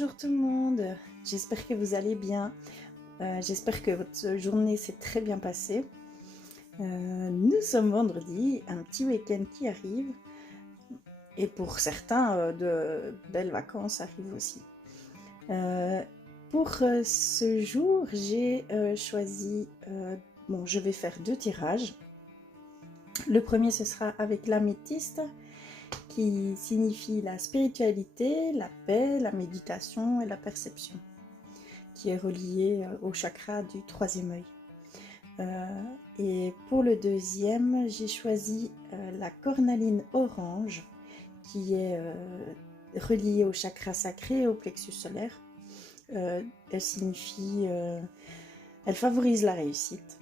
Bonjour tout le monde, j'espère que vous allez bien, j'espère que votre journée s'est très bien passée. Nous sommes vendredi, un petit week-end qui arrive et pour certains de belles vacances arrivent aussi. Pour ce jour, j'ai choisi, je vais faire 2 tirages. Le premier ce sera avec l'améthyste qui signifie la spiritualité, la paix, la méditation et la perception, qui est relié au chakra du 3e œil. Et pour le deuxième, j'ai choisi la cornaline orange, qui est reliée au chakra sacré et au plexus solaire. Elle signifie, elle favorise la réussite,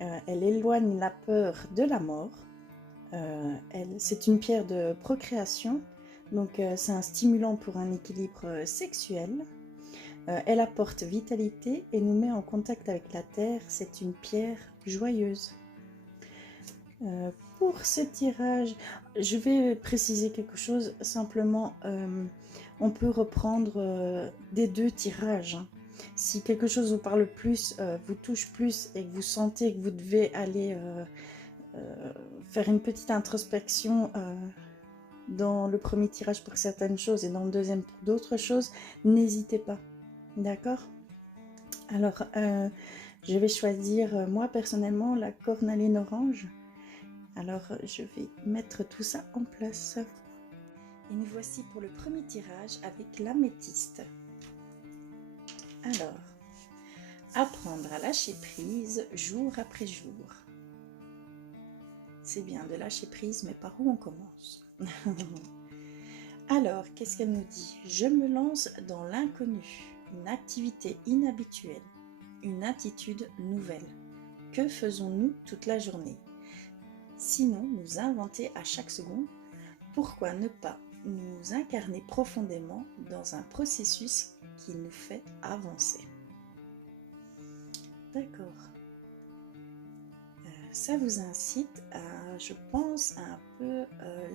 elle éloigne la peur de la mort. C'est une pierre de procréation, donc c'est un stimulant pour un équilibre sexuel. Elle apporte vitalité et nous met en contact avec la terre. C'est une pierre joyeuse. Pour ce tirage, je vais préciser quelque chose. Simplement, on peut reprendre des 2 tirages. Si quelque chose vous parle plus, vous touche plus et que vous sentez que vous devez aller faire une petite introspection dans le premier tirage pour certaines choses et dans le deuxième pour d'autres choses, n'hésitez pas. D'accord? Alors, je vais choisir, moi personnellement, la cornaline orange. Alors, je vais mettre tout ça en place. Et nous voici pour le premier tirage avec l'améthyste. Alors, apprendre à lâcher prise jour après jour. C'est bien de lâcher prise, mais par où on commence? Alors, qu'est-ce qu'elle nous dit? Je me lance dans l'inconnu, une activité inhabituelle, une attitude nouvelle. Que faisons-nous toute la journée? Sinon, nous inventer à chaque seconde. Pourquoi ne pas nous incarner profondément dans un processus qui nous fait avancer? D'accord. Ça vous incite à, je pense, à un peu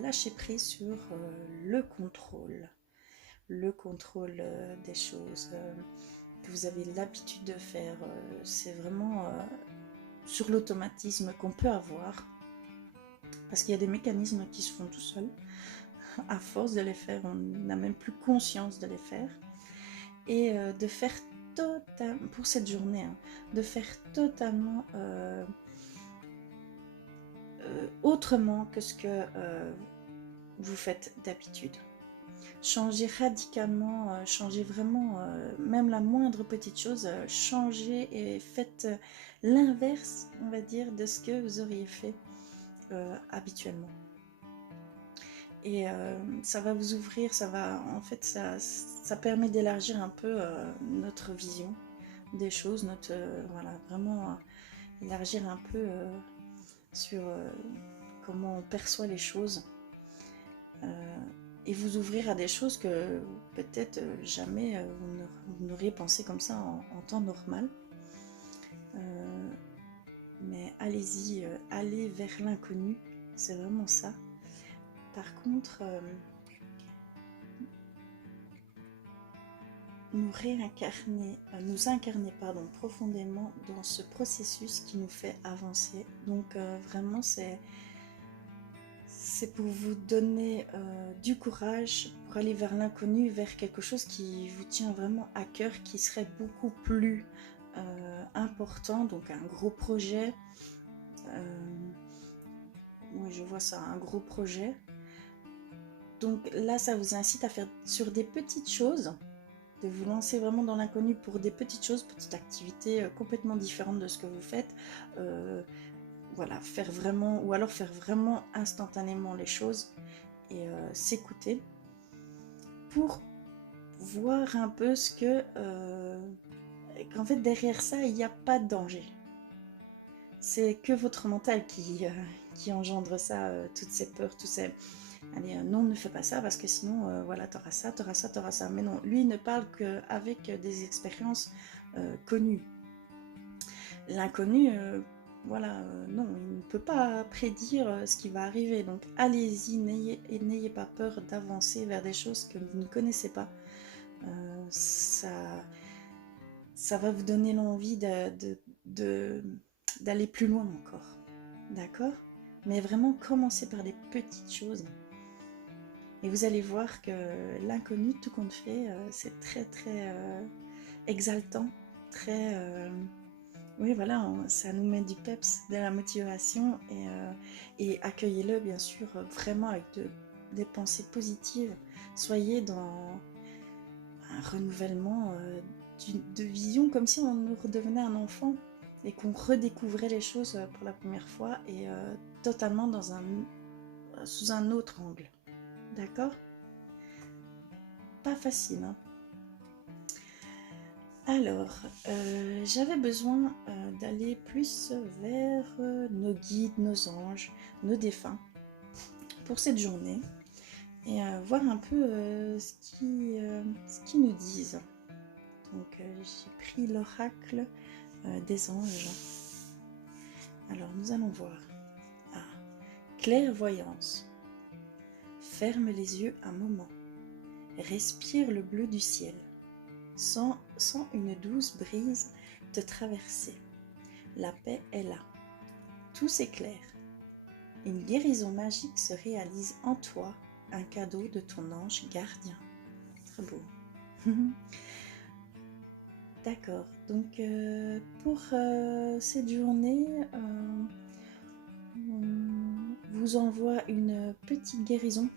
lâcher prise sur le contrôle des choses que vous avez l'habitude de faire. C'est vraiment sur l'automatisme qu'on peut avoir, parce qu'il y a des mécanismes qui se font tout seuls. À force de les faire, on n'a même plus conscience de les faire. Et de faire totalement, pour cette journée, de faire totalement autrement que ce que vous faites d'habitude. Changez radicalement, changez vraiment, même la moindre petite chose, changez et faites l'inverse, on va dire, de ce que vous auriez fait habituellement. Et ça va vous ouvrir, ça permet d'élargir un peu notre vision des choses, voilà, vraiment élargir un peu sur comment on perçoit les choses. Et vous ouvrir à des choses que peut-être jamais vous n'auriez pensé comme ça en temps normal. Mais allez-y, allez vers l'inconnu, c'est vraiment ça. Par contre, nous incarner profondément dans ce processus qui nous fait avancer. Donc vraiment, c'est pour vous donner du courage pour aller vers l'inconnu, vers quelque chose qui vous tient vraiment à cœur, qui serait beaucoup plus important, donc un gros projet. Moi je vois ça, un gros projet. Donc là, ça vous incite à faire sur des petites choses, de vous lancer vraiment dans l'inconnu pour des petites choses, petites activités complètement différentes de ce que vous faites. Voilà, faire vraiment, ou alors faire vraiment instantanément les choses et s'écouter pour voir un peu ce que qu'en fait derrière ça il n'y a pas de danger, c'est que votre mental qui engendre ça, toutes ces peurs, tous ces allez, non, ne fais pas ça parce que sinon voilà, t'auras ça, mais non, lui ne parle qu'avec des expériences connues. L'inconnu, voilà, non, il ne peut pas prédire ce qui va arriver. Donc allez-y, n'ayez pas peur d'avancer vers des choses que vous ne connaissez pas. ça va vous donner l'envie d'aller plus loin encore. D'accord? Mais vraiment commencez par des petites choses. Et vous allez voir que l'inconnu, tout compte fait, c'est très très exaltant, très... oui, voilà, ça nous met du peps, de la motivation et accueillez-le bien sûr vraiment avec des pensées positives. Soyez dans un renouvellement de vision comme si on nous redevenait un enfant et qu'on redécouvrait les choses pour la première fois et totalement sous un autre angle. D'accord? Pas facile, hein? Alors, j'avais besoin d'aller plus vers nos guides, nos anges, nos défunts pour cette journée et voir un peu ce qu'ils nous disent. Donc, j'ai pris l'oracle des anges. Alors, nous allons voir. Ah, clairvoyance. Ferme les yeux un moment. Respire le bleu du ciel. Sens une douce brise te traverser. La paix est là. Tout s'éclaire. Une guérison magique se réalise en toi, un cadeau de ton ange gardien. Très beau. D'accord. Donc pour cette journée, on vous envoie une petite guérison.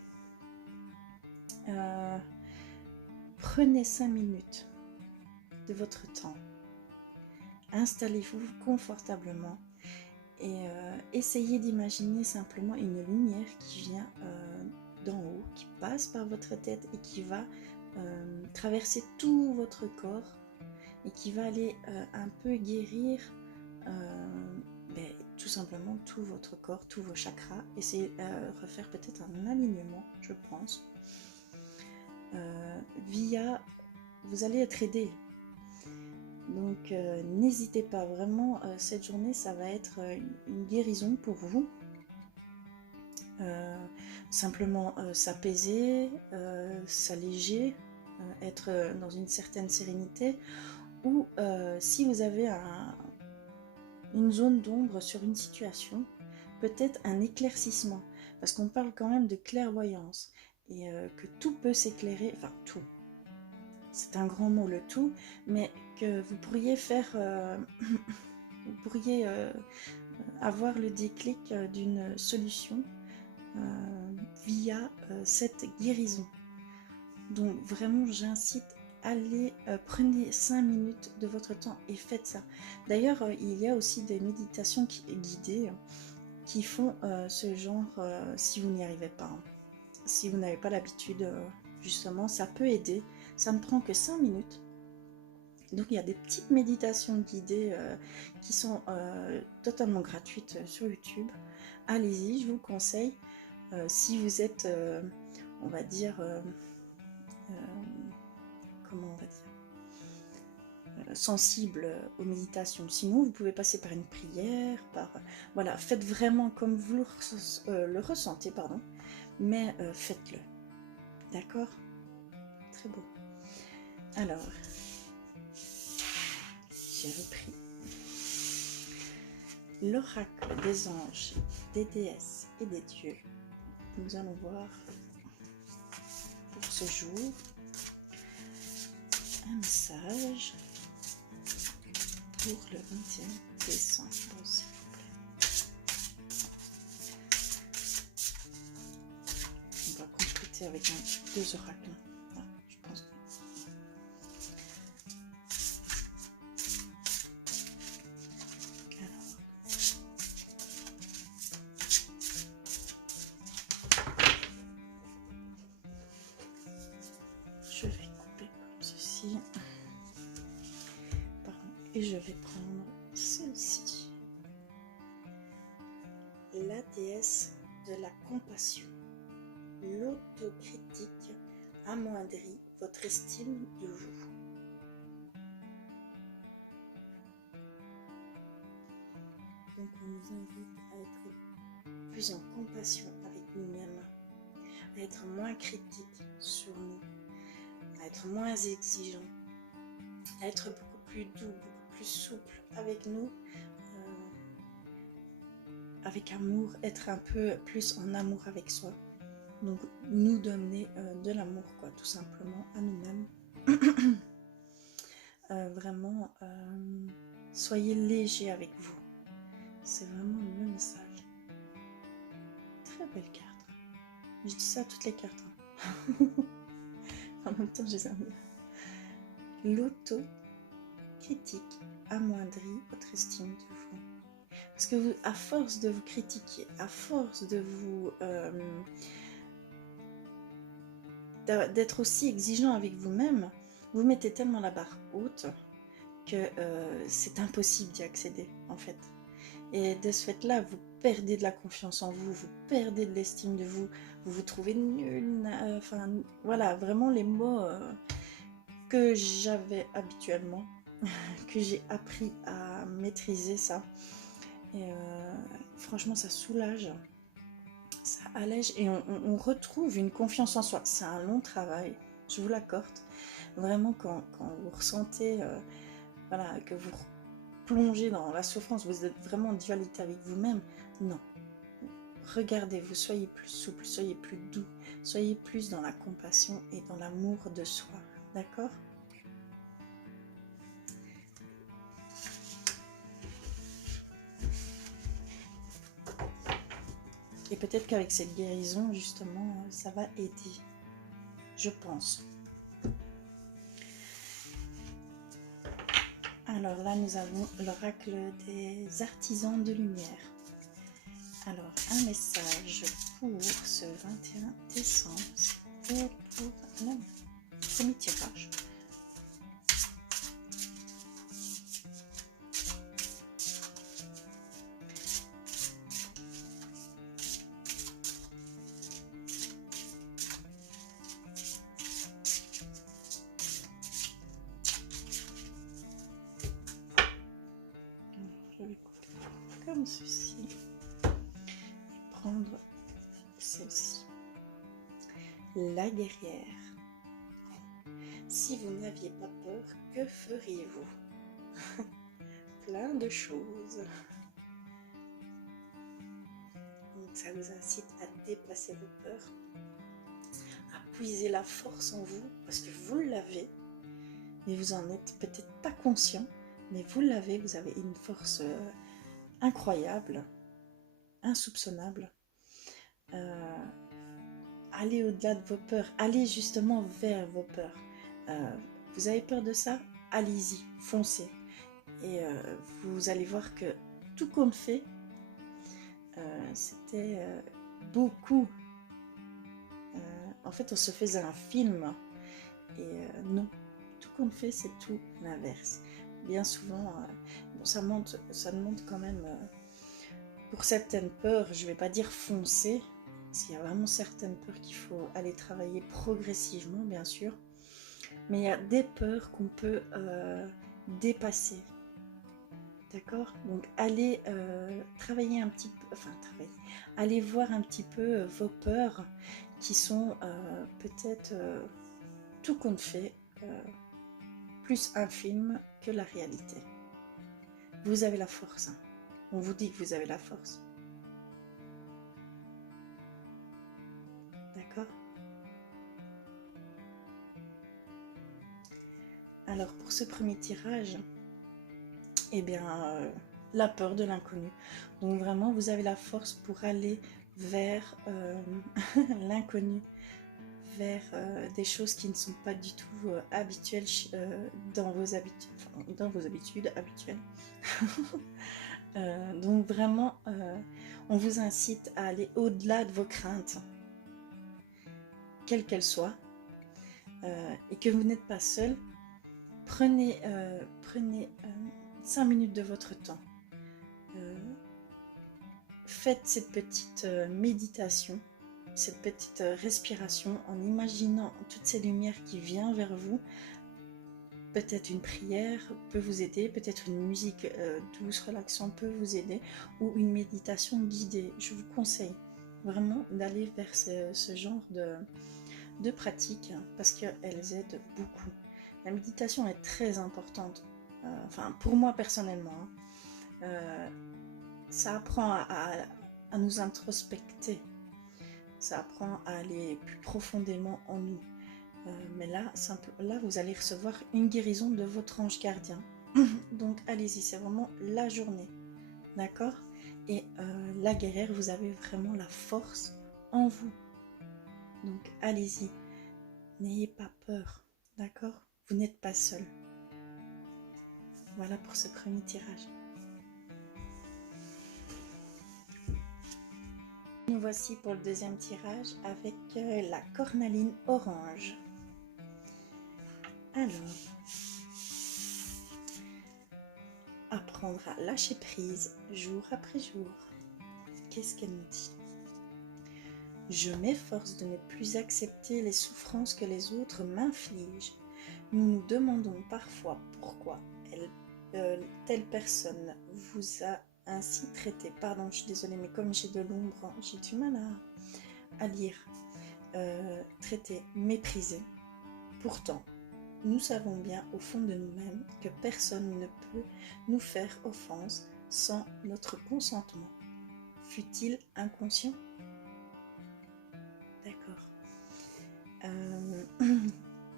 Prenez 5 minutes de votre temps. Installez-vous confortablement et essayez d'imaginer simplement une lumière qui vient d'en haut, qui passe par votre tête et qui va traverser tout votre corps et qui va aller un peu guérir tout simplement tout votre corps, tous vos chakras. Essayez de refaire peut-être un alignement, je pense. Vous allez être aidé. Donc n'hésitez pas, vraiment cette journée ça va être une guérison pour vous. Simplement s'apaiser, s'alléger, être dans une certaine sérénité, ou si vous avez une zone d'ombre sur une situation, peut-être un éclaircissement, parce qu'on parle quand même de clairvoyance et que tout peut s'éclairer, enfin tout, c'est un grand mot le tout, mais que vous pourriez faire, vous pourriez avoir le déclic d'une solution via cette guérison. Donc vraiment j'incite, allez, prenez 5 minutes de votre temps et faites ça. D'ailleurs il y a aussi des méditations guidées qui font ce genre si vous n'y arrivez pas. Hein. Si vous n'avez pas l'habitude, justement, ça peut aider. Ça ne prend que 5 minutes. Donc il y a des petites méditations guidées qui sont totalement gratuites sur YouTube. Allez-y, je vous conseille. Si vous êtes, on va dire, comment on va dire, sensible aux méditations. Sinon, vous pouvez passer par une prière, voilà, faites vraiment comme vous le ressentez, pardon. Mais faites-le. D'accord? Très beau. Alors, j'ai repris l'oracle des anges, des déesses et des dieux. Nous allons voir pour ce jour un message pour le 21 décembre, s'il vous plaît. On va compléter avec deux oracles. Voilà, je pense que... Alors. Je vais couper comme ceci. Pardon. Et je vais prendre celle-ci. La déesse de la compassion. L'autocritique amoindrit votre estime de vous. Donc on nous invite à être plus en compassion avec nous-mêmes, à être moins critique sur nous, à être moins exigeant, à être beaucoup plus doux, beaucoup plus souple avec nous, avec amour, être un peu plus en amour avec soi. Donc nous donner de l'amour, quoi, tout simplement à nous-mêmes. Vraiment, soyez léger avec vous. C'est vraiment le message. Très belle carte. Je dis ça à toutes les cartes. Hein. En même temps, je les aime bien. L'auto-critique amoindrit votre estime de vous. Parce que vous, à force de vous critiquer, à force de vous... d'être aussi exigeant avec vous-même, vous mettez tellement la barre haute que c'est impossible d'y accéder, en fait. Et de ce fait-là, vous perdez de la confiance en vous, vous perdez de l'estime de vous, vous vous trouvez nul, enfin, voilà, vraiment les mots que j'avais habituellement, que j'ai appris à maîtriser ça. Et franchement, ça soulage, ça allège et on retrouve une confiance en soi. C'est un long travail, je vous l'accorde. Vraiment, quand vous ressentez voilà, que vous plongez dans la souffrance, vous êtes vraiment en dualité avec vous-même, non. Regardez-vous, soyez plus souple, soyez plus doux, soyez plus dans la compassion et dans l'amour de soi, d'accord ? Et peut-être qu'avec cette guérison, justement, ça va aider, je pense. Alors là, nous avons l'oracle des artisans de lumière. Alors, un message pour ce 21 décembre et pour le premier tirage. Je vais couper comme ceci et prendre celle-ci. La guerrière. Si vous n'aviez pas peur, que feriez-vous? Plein de choses. Donc ça vous incite à dépasser vos peurs, à puiser la force en vous, parce que vous l'avez, mais vous en êtes peut-être pas conscient, mais vous l'avez, vous avez une force incroyable, insoupçonnable. Allez au-delà de vos peurs, allez justement vers vos peurs. Vous avez peur de ça? Allez-y, foncez. Et vous allez voir que tout compte fait, c'était beaucoup. En fait, on se faisait un film. Et non, tout compte fait, c'est tout l'inverse. Bien souvent, bon, ça demande quand même, pour certaines peurs, je ne vais pas dire foncer, parce qu'il y a vraiment certaines peurs qu'il faut aller travailler progressivement, bien sûr. Mais il y a des peurs qu'on peut dépasser. D'accord? Donc, allez travailler un petit peu, allez voir un petit peu vos peurs qui sont peut-être tout compte fait plus infime que la réalité. Vous avez la force. Hein. On vous dit que vous avez la force. D'accord? Alors, pour ce premier tirage, eh bien, la peur de l'inconnu. Donc, vraiment, vous avez la force pour aller vers l'inconnu, vers des choses qui ne sont pas du tout habituelles dans vos habitudes habituelles. Donc vraiment, on vous incite à aller au-delà de vos craintes, quelles qu'elles soient, et que vous n'êtes pas seul. Prenez 5 minutes de votre temps. Faites cette petite méditation, cette petite respiration en imaginant toutes ces lumières qui viennent vers vous. Peut-être une prière peut vous aider, peut-être une musique douce, relaxante peut vous aider, ou une méditation guidée. Je vous conseille vraiment d'aller vers ce genre de pratiques parce qu'elles aident beaucoup. La méditation est très importante, enfin pour moi personnellement. Ça apprend à nous introspecter, ça apprend à aller plus profondément en nous. Mais là, là, vous allez recevoir une guérison de votre ange gardien. Donc allez-y, c'est vraiment la journée, d'accord? Et la guerrière, vous avez vraiment la force en vous. Donc allez-y, n'ayez pas peur, d'accord? Vous n'êtes pas seul. Voilà pour ce premier tirage. Nous voici pour le deuxième tirage avec la cornaline orange. Alors, apprendre à lâcher prise jour après jour. Qu'est-ce qu'elle nous dit? Je m'efforce de ne plus accepter les souffrances que les autres m'infligent. Nous nous demandons parfois pourquoi telle personne vous a ainsi traité. Pardon, je suis désolée, mais comme j'ai de l'ombre, j'ai du mal à lire. Traité, méprisé. Pourtant, nous savons bien au fond de nous-mêmes que personne ne peut nous faire offense sans notre consentement. Fut-il inconscient? D'accord.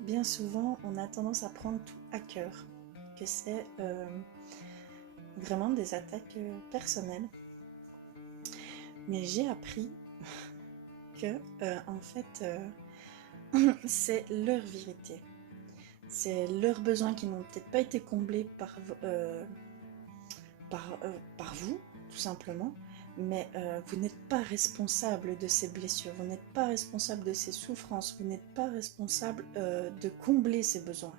Bien souvent, on a tendance à prendre tout à cœur, que c'est vraiment des attaques personnelles. Mais j'ai appris que, en fait, c'est leur vérité. C'est leurs besoins qui n'ont peut-être pas été comblés par vous, tout simplement. Mais vous n'êtes pas responsable de ces blessures, vous n'êtes pas responsable de ces souffrances, vous n'êtes pas responsable de combler ces besoins.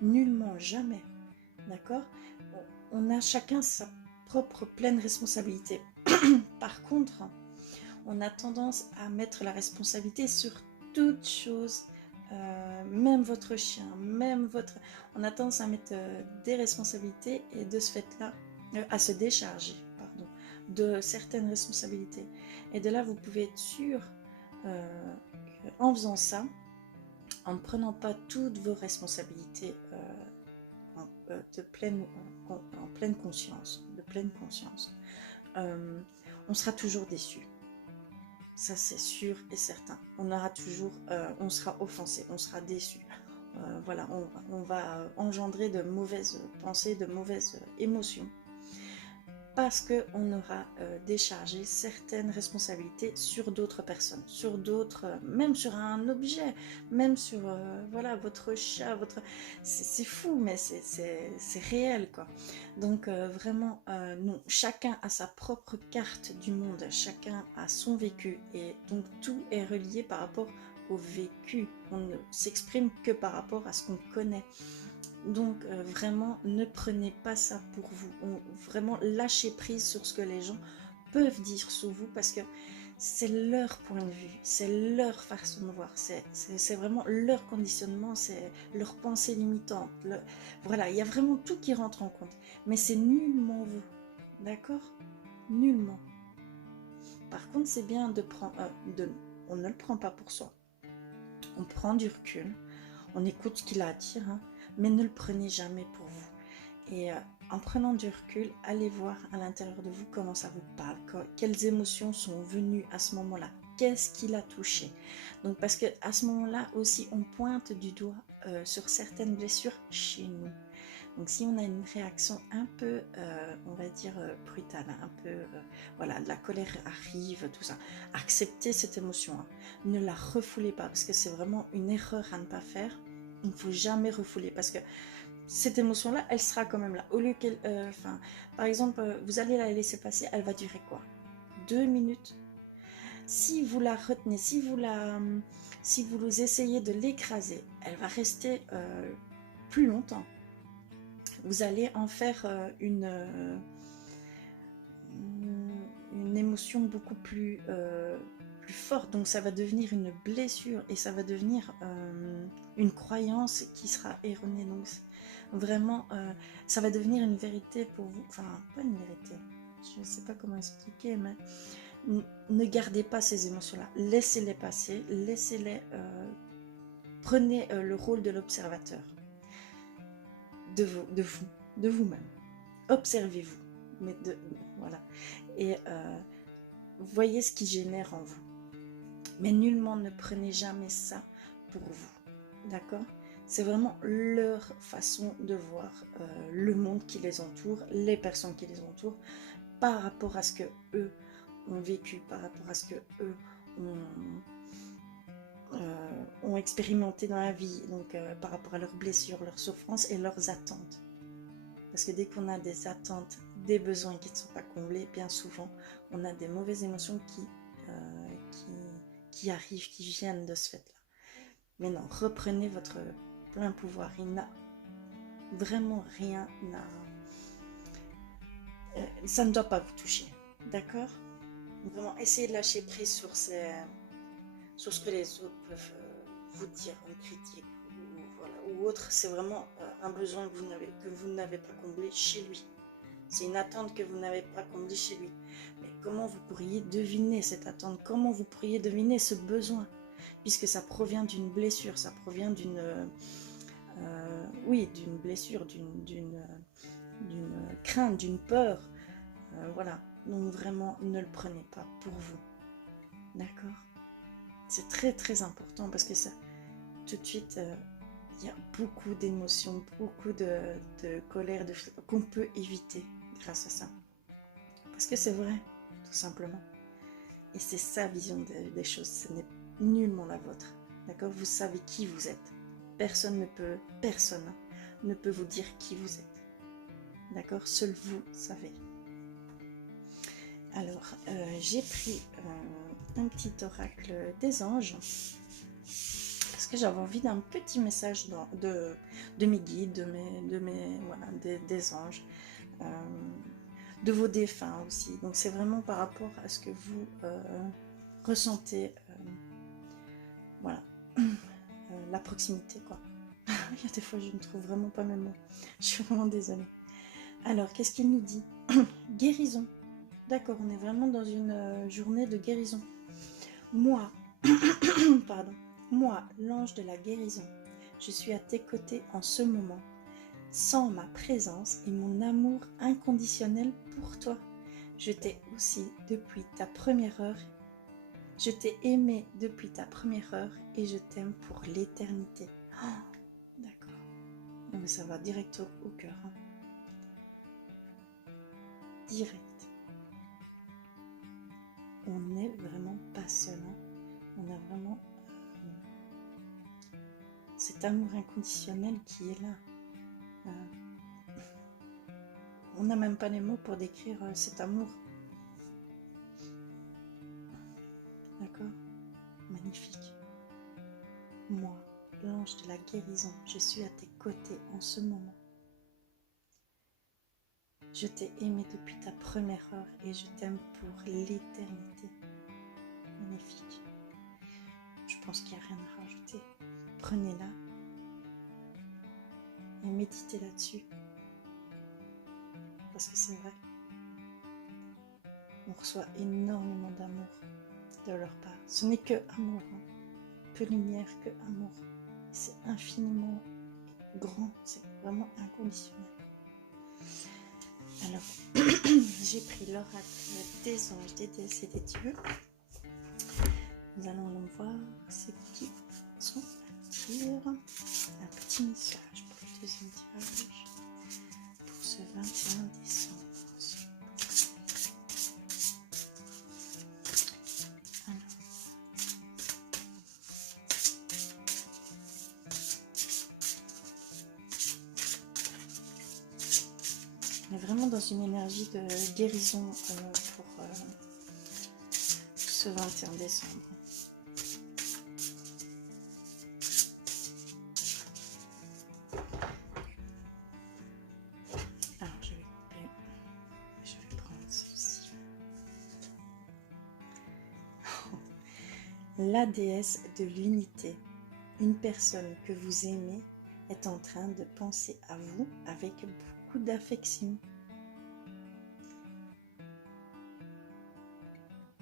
Nullement, jamais. D'accord? On a chacun sa propre pleine responsabilité. Par contre, on a tendance à mettre la responsabilité sur toute chose, même votre chien, même votre... On a tendance à mettre des responsabilités et de ce fait-là, à se décharger, pardon, de certaines responsabilités. Et de là, vous pouvez être sûr qu'en faisant ça, en ne prenant pas toutes vos responsabilités en pleine conscience, on sera toujours déçu. Ça, c'est sûr et certain. On sera offensé, on sera déçu. Voilà, on va engendrer de mauvaises pensées, de mauvaises émotions. Parce qu'on aura déchargé certaines responsabilités sur d'autres personnes, sur d'autres, même sur un objet, même sur voilà, votre chat, c'est fou, mais c'est réel, quoi. Donc vraiment, non, chacun a sa propre carte du monde, chacun a son vécu, et donc tout est relié par rapport au vécu. On ne s'exprime que par rapport à ce qu'on connaît. Donc vraiment, ne prenez pas ça pour vous. Vraiment, lâchez prise sur ce que les gens peuvent dire sur vous, parce que c'est leur point de vue, c'est leur façon de voir, c'est vraiment leur conditionnement, c'est leur pensée limitante. Voilà, il y a vraiment tout qui rentre en compte. Mais c'est nullement vous, d'accord? Nullement. Par contre, c'est bien de prendre... on ne le prend pas pour soi. On prend du recul, on écoute ce qu'il a à dire, hein, mais ne le prenez jamais pour vous. Et en prenant du recul, allez voir à l'intérieur de vous comment ça vous parle, quelles émotions sont venues à ce moment-là, qu'est-ce qui l'a touché. Donc parce que à ce moment-là aussi, on pointe du doigt sur certaines blessures chez nous. Donc si on a une réaction un peu, on va dire, brutale, un peu, voilà, de la colère arrive, tout ça, acceptez cette émotion, hein. Ne la refoulez pas, parce que c'est vraiment une erreur à ne pas faire. Il ne faut jamais refouler, parce que cette émotion-là, elle sera quand même là. Au lieu qu'elle, par exemple, vous allez la laisser passer, elle va durer quoi? 2 minutes. Si vous la retenez, si vous essayez de l'écraser, elle va rester plus longtemps. Vous allez en faire une émotion beaucoup plus forte, donc ça va devenir une blessure et ça va devenir une croyance qui sera erronée. Donc vraiment, ça va devenir une vérité pour vous, enfin pas une vérité, je ne sais pas comment expliquer, mais Ne gardez pas ces émotions-là. Laissez-les passer. Laissez-les... prenez le rôle de l'observateur. De vous-même. Observez-vous. Voilà. Et voyez ce qui génère en vous. Mais nullement ne prenez jamais ça pour vous. D'accord? C'est vraiment leur façon de voir le monde qui les entoure, les personnes qui les entourent, par rapport à ce que eux ont vécu, par rapport à ce que eux ont expérimenté dans la vie, donc par rapport à leurs blessures, leurs souffrances et leurs attentes. Parce que dès qu'on a des attentes, des besoins qui ne sont pas comblés, bien souvent, on a des mauvaises émotions qui arrivent, qui viennent de ce fait-là. Mais non, reprenez votre plein pouvoir. Il n'a vraiment rien ça ne doit pas vous toucher. D'accord? Vraiment, essayez de lâcher prise sur ce que les autres peuvent vous dire en critique ou autre. C'est vraiment un besoin que vous n'avez pas comblé chez lui. C'est une attente que vous n'avez pas comblée chez lui. Mais comment vous pourriez deviner cette attente? Comment vous pourriez deviner ce besoin? Puisque ça provient d'une blessure, ça provient d'une blessure, d'une crainte, d'une peur. Voilà. Donc vraiment, ne le prenez pas pour vous. D'accord? C'est très très important parce que ça, tout de suite, il y a beaucoup d'émotions, beaucoup de colère, qu'on peut éviter grâce à ça. Parce que c'est vrai, tout simplement. Et c'est sa vision des choses, ce n'est nullement la vôtre. D'accord? Vous savez qui vous êtes. Personne ne peut vous dire qui vous êtes. D'accord? Seul vous savez. Alors, j'ai pris un petit oracle des anges parce que j'avais envie d'un petit message de mes guides, des anges, de vos défunts aussi. Donc, c'est vraiment par rapport à ce que vous ressentez, voilà, la proximité, quoi. Il y a des fois, je ne trouve vraiment pas mes mots. Je suis vraiment désolée. Alors, qu'est-ce qu'il nous dit? Guérison. D'accord, on est vraiment dans une journée de guérison. Moi, pardon, moi, l'ange de la guérison, je suis à tes côtés en ce moment. Sens ma présence et mon amour inconditionnel pour toi. Je t'ai aussi depuis ta première heure. Je t'ai aimé depuis ta première heure et je t'aime pour l'éternité. Oh, d'accord. Non, mais ça va direct au cœur. Hein. Direct. On n'est vraiment pas seul. Hein. On a vraiment cet amour inconditionnel qui est là. On n'a même pas les mots pour décrire cet amour. D'accord? Magnifique. Moi, l'ange de la guérison, je suis à tes côtés en ce moment. Je t'ai aimé depuis ta première heure et je t'aime pour l'éternité. Magnifique. Je pense qu'il n'y a rien à rajouter. Prenez-la et méditez là-dessus. Parce que c'est vrai. On reçoit énormément d'amour de leur part. Ce n'est que amour. Hein. Que lumière, que amour. C'est infiniment grand. C'est vraiment inconditionnel. Alors, j'ai pris l'oracle des anges, des déesses et des dieux. Nous allons voir ce qui sont à dire. Un petit message pour le deuxième tirage pour ce 21 décembre. On est vraiment dans une énergie de guérison pour ce 21 décembre. Alors, je vais couper. Je vais prendre ceci. La déesse de l'unité, une personne que vous aimez, est en train de penser à vous avec beaucoup d'affection.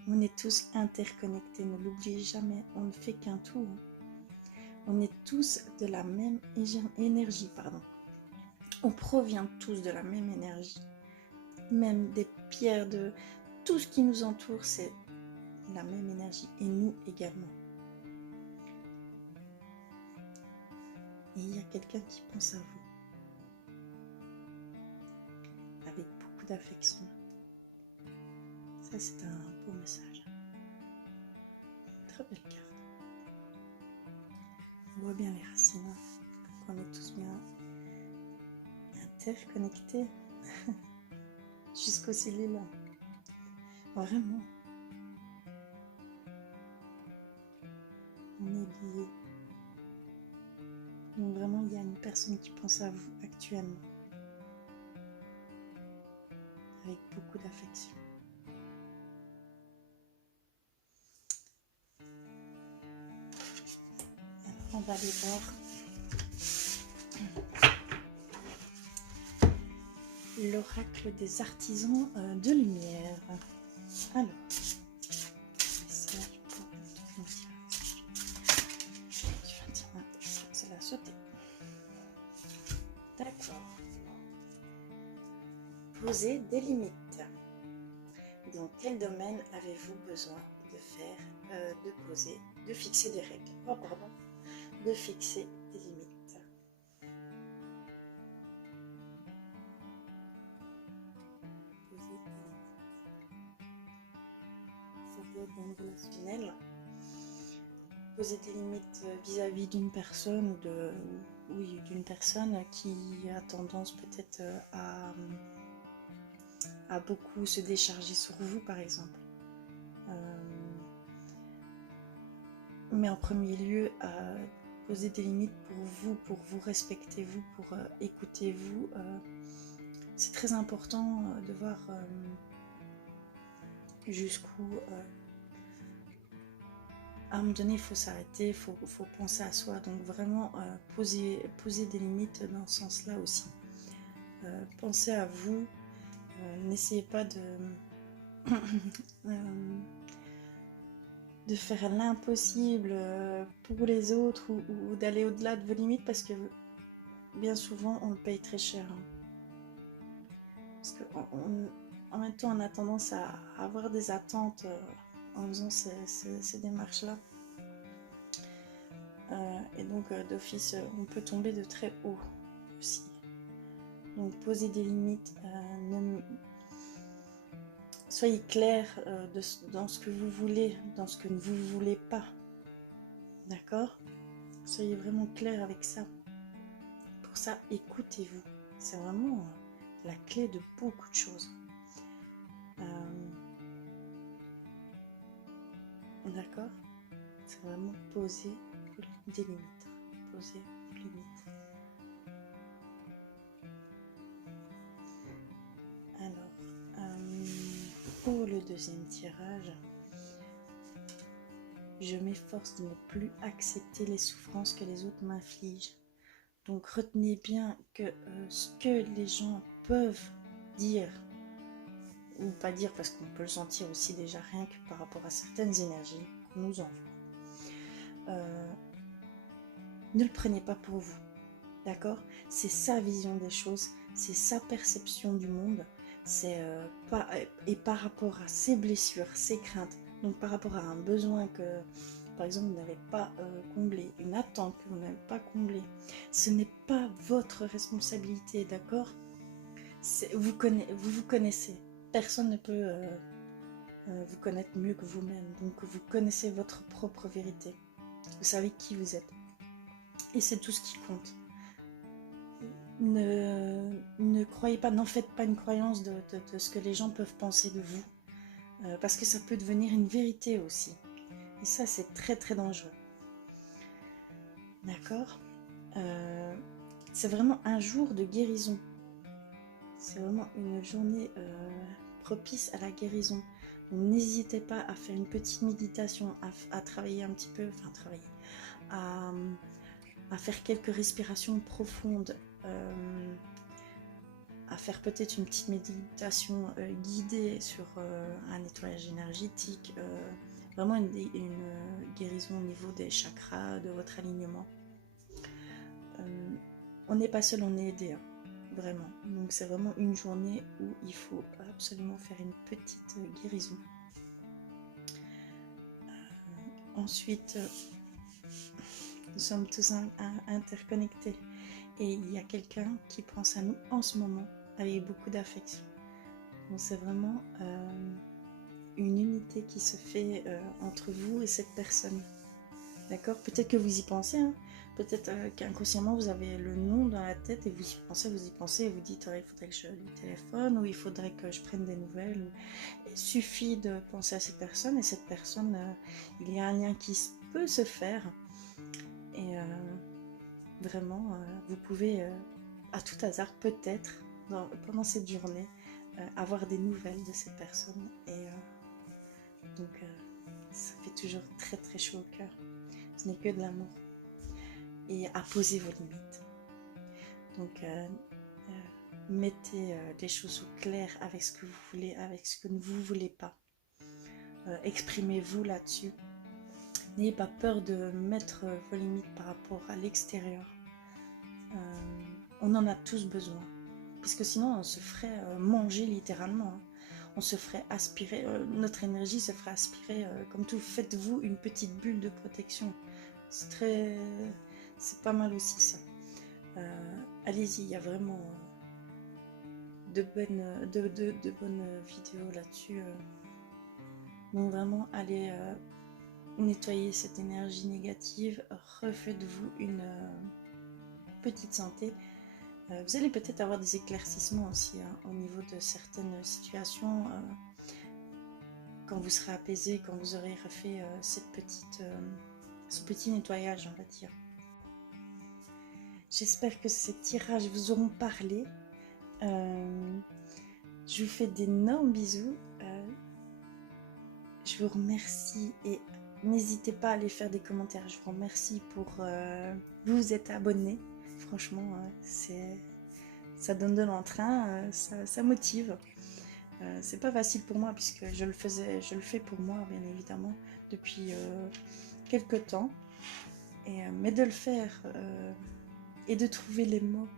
On est tous interconnectés, ne l'oubliez jamais, on ne fait qu'un tout. On est tous de la même énergie, pardon. On provient tous de la même énergie. Même des pierres, de tout ce qui nous entoure, c'est la même énergie. Et nous également. Et il y a quelqu'un qui pense à vous. Avec beaucoup d'affection. Ça, c'est un beau message. Très belle carte. On voit bien les racines. On est tous bien interconnectés. Jusqu'aux cellules. Vraiment. On est liés. Donc vraiment, il y a une personne qui pense à vous actuellement. Avec beaucoup d'affection. On va aller voir l'oracle des artisans de lumière. Alors, message pour le tirage. Je crois que ça va sauter. D'accord. Posez des limites. Dans quel domaine avez-vous besoin de faire, de fixer des règles? Oh, pardon. De fixer des limites. Poser des limites. Ça peut être dans le relationnel. Poser des limites vis-à-vis d'une personne d'une personne qui a tendance peut-être à beaucoup se décharger sur vous, par exemple. Mais en premier lieu, poser des limites pour vous respecter, vous, pour écouter vous. C'est très important de voir jusqu'où, à un moment donné, il faut s'arrêter, il faut penser à soi. Donc vraiment, poser des limites dans ce sens-là aussi. Pensez à vous, n'essayez pas de faire l'impossible pour les autres ou d'aller au-delà de vos limites, parce que bien souvent on le paye très cher. Parce qu'en même temps on a tendance à avoir des attentes en faisant ces démarches-là. Et donc d'office on peut tomber de très haut aussi. Donc poser des limites, soyez clair dans ce que vous voulez, dans ce que vous ne voulez pas. D'accord? Soyez vraiment clair avec ça. Pour ça, écoutez-vous. C'est vraiment la clé de beaucoup de choses. D'accord? C'est vraiment poser des limites. Poser des limites. Alors, pour le deuxième tirage, je m'efforce de ne plus accepter les souffrances que les autres m'infligent. Donc retenez bien que ce que les gens peuvent dire, ou pas dire, parce qu'on peut le sentir aussi déjà rien que par rapport à certaines énergies qu'on nous envoie, ne le prenez pas pour vous. D'accord? C'est sa vision des choses, c'est sa perception du monde, et par rapport à ses blessures, ses craintes, donc par rapport à un besoin que, par exemple, vous n'avez pas comblé, une attente que vous n'avez pas comblée, ce n'est pas votre responsabilité, d'accord? Vous vous connaissez, personne ne peut vous connaître mieux que vous-même, donc vous connaissez votre propre vérité, vous savez qui vous êtes, et c'est tout ce qui compte. Ne croyez pas, n'en faites pas une croyance de ce que les gens peuvent penser de vous, parce que ça peut devenir une vérité aussi, et ça c'est très très dangereux. D'accord? C'est vraiment un jour de guérison, c'est vraiment une journée propice à la guérison. Donc n'hésitez pas à faire une petite méditation, à travailler un petit peu, à faire quelques respirations profondes, à faire peut-être une petite méditation guidée sur un nettoyage énergétique, vraiment une guérison au niveau des chakras, de votre alignement. On n'est pas seul, on est aidé, hein, vraiment. Donc c'est vraiment une journée où il faut absolument faire une petite guérison. Ensuite, nous sommes tous interconnectés et il y a quelqu'un qui pense à nous en ce moment avec beaucoup d'affection. Donc c'est vraiment une unité qui se fait entre vous et cette personne. D'accord? Peut-être que vous y pensez, hein. Peut-être qu'inconsciemment vous avez le nom dans la tête et vous y pensez et vous dites il faudrait que je lui téléphone ou il faudrait que je prenne des nouvelles. Il suffit de penser à cette personne et cette personne, il y a un lien qui peut se faire et vraiment vous pouvez à tout hasard peut-être pendant cette journée avoir des nouvelles de cette personne et donc ça fait toujours très très chaud au cœur. Ce n'est que de l'amour et à poser vos limites. Donc mettez les choses au clair avec ce que vous voulez, avec ce que vous ne voulez pas. Exprimez-vous là-dessus. N'ayez pas peur de mettre vos limites par rapport à l'extérieur. On en a tous besoin. Parce que sinon on se ferait manger littéralement. Hein. On se ferait aspirer, notre énergie se ferait aspirer comme tout. Faites-vous une petite bulle de protection. C'est pas mal aussi ça. Allez-y, il y a vraiment de bonnes vidéos là-dessus. Donc vraiment, allez nettoyer cette énergie négative. Refaites-vous une petite santé. Vous allez peut-être avoir des éclaircissements aussi hein, au niveau de certaines situations. Quand vous serez apaisé, quand vous aurez refait ce petit nettoyage, on va dire. J'espère que ces tirages vous auront parlé. Je vous fais d'énormes bisous. Je vous remercie et n'hésitez pas à aller faire des commentaires. Je vous remercie pour vous êtes abonnés. Franchement, ça donne de l'entrain, ça motive. C'est pas facile pour moi puisque je le fais pour moi bien évidemment depuis quelques temps. Mais de le faire et de trouver les mots,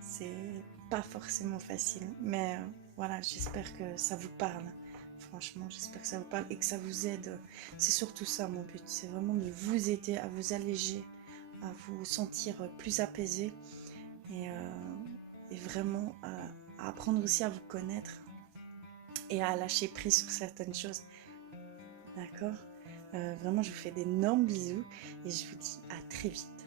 c'est pas forcément facile. Mais voilà, j'espère que ça vous parle. Franchement, j'espère que ça vous parle et que ça vous aide. C'est surtout ça mon but, c'est vraiment de vous aider à vous alléger, à vous sentir plus apaisé et vraiment à apprendre aussi à vous connaître et à lâcher prise sur certaines choses. D'accord ? Vraiment, je vous fais d'énormes bisous et je vous dis à très vite.